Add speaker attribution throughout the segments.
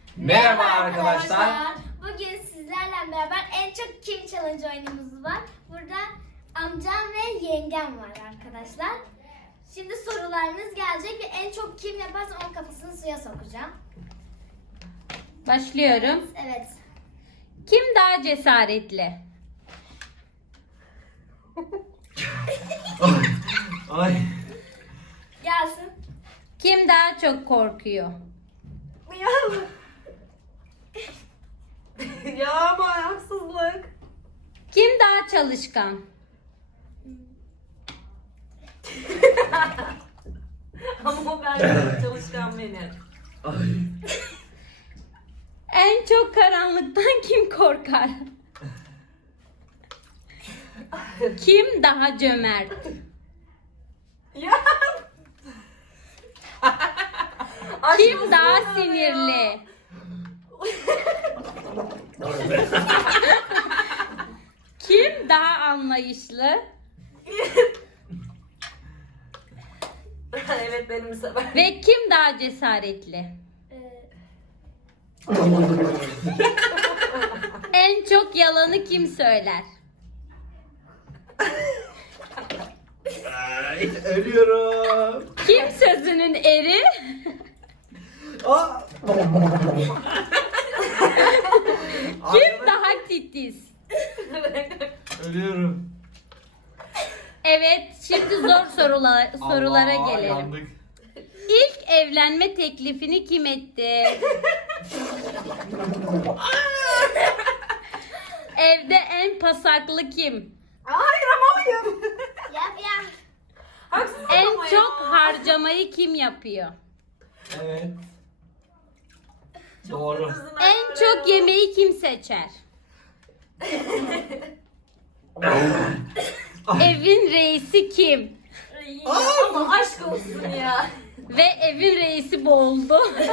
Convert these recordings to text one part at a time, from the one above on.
Speaker 1: Merhaba arkadaşlar.
Speaker 2: Bugün sizlerle beraber en çok kim challenge oyunumuz var. Burada amcam ve yengem var arkadaşlar. Şimdi sorularınız gelecek ve en çok kim yaparsa onun kafasını suya sokacağım.
Speaker 3: Başlıyorum.
Speaker 2: Evet.
Speaker 3: Kim daha cesaretli?
Speaker 1: Ay.
Speaker 2: Gelsin.
Speaker 3: Kim daha çok korkuyor?
Speaker 4: Ya ama haksızlık.
Speaker 3: Kim daha çalışkan?
Speaker 4: Ama ben çalışkan benim.
Speaker 1: Ay.
Speaker 3: En çok karanlıktan kim korkar? Kim daha cömert?
Speaker 4: Ya.
Speaker 3: Kim daha sinirli? Kim daha anlayışlı?
Speaker 4: Evet benim sefer.
Speaker 3: Ve kim daha cesaretli? En çok yalanı kim söyler?
Speaker 1: Ay, ölüyorum.
Speaker 3: Kim sözünün eri?
Speaker 1: Aa.
Speaker 3: Kim daha titiz?
Speaker 1: Ölüyorum.
Speaker 3: Evet, şimdi zor sorulara
Speaker 1: Allah,
Speaker 3: gelelim.
Speaker 1: yandık.
Speaker 3: İlk evlenme teklifini kim etti? Evde en pasaklı kim?
Speaker 4: Hayır ama hayır.
Speaker 2: Yap ya.
Speaker 4: Haksızlık
Speaker 3: En
Speaker 4: ama
Speaker 3: çok
Speaker 4: ya.
Speaker 3: harcamayı kim yapıyor?
Speaker 1: Evet. Doğru.
Speaker 4: Kızın
Speaker 3: En
Speaker 4: ayarı.
Speaker 3: çok yemeği kim seçer? Evin reisi kim?
Speaker 4: Ay, ya ama aşk olsun ya.
Speaker 3: Ve evin reisi boğuldu.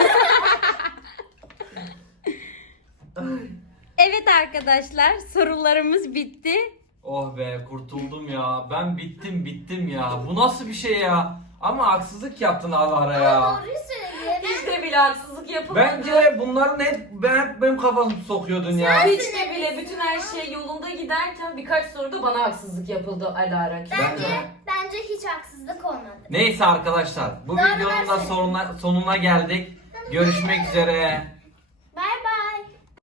Speaker 3: Evet arkadaşlar, sorularımız bitti.
Speaker 1: Oh be, kurtuldum ya. Ben bittim ya. Bu nasıl bir şey ya? Ama haksızlık yaptın Alara ya.
Speaker 2: Doğruyu söyledi.
Speaker 4: Hiç de bile haksızlık yapılmadı.
Speaker 1: Bence bunların hep benim kafamı sokuyordun ya.
Speaker 4: Hiç de bile bütün her şey yolunda giderken birkaç soruda bana haksızlık yapıldı Alara.
Speaker 2: Bence hiç haksızlık olmadı.
Speaker 1: Neyse arkadaşlar, bu
Speaker 2: Doğru
Speaker 1: videonun da
Speaker 2: versin.
Speaker 1: sonuna geldik. Görüşmek üzere.
Speaker 2: Bay bay.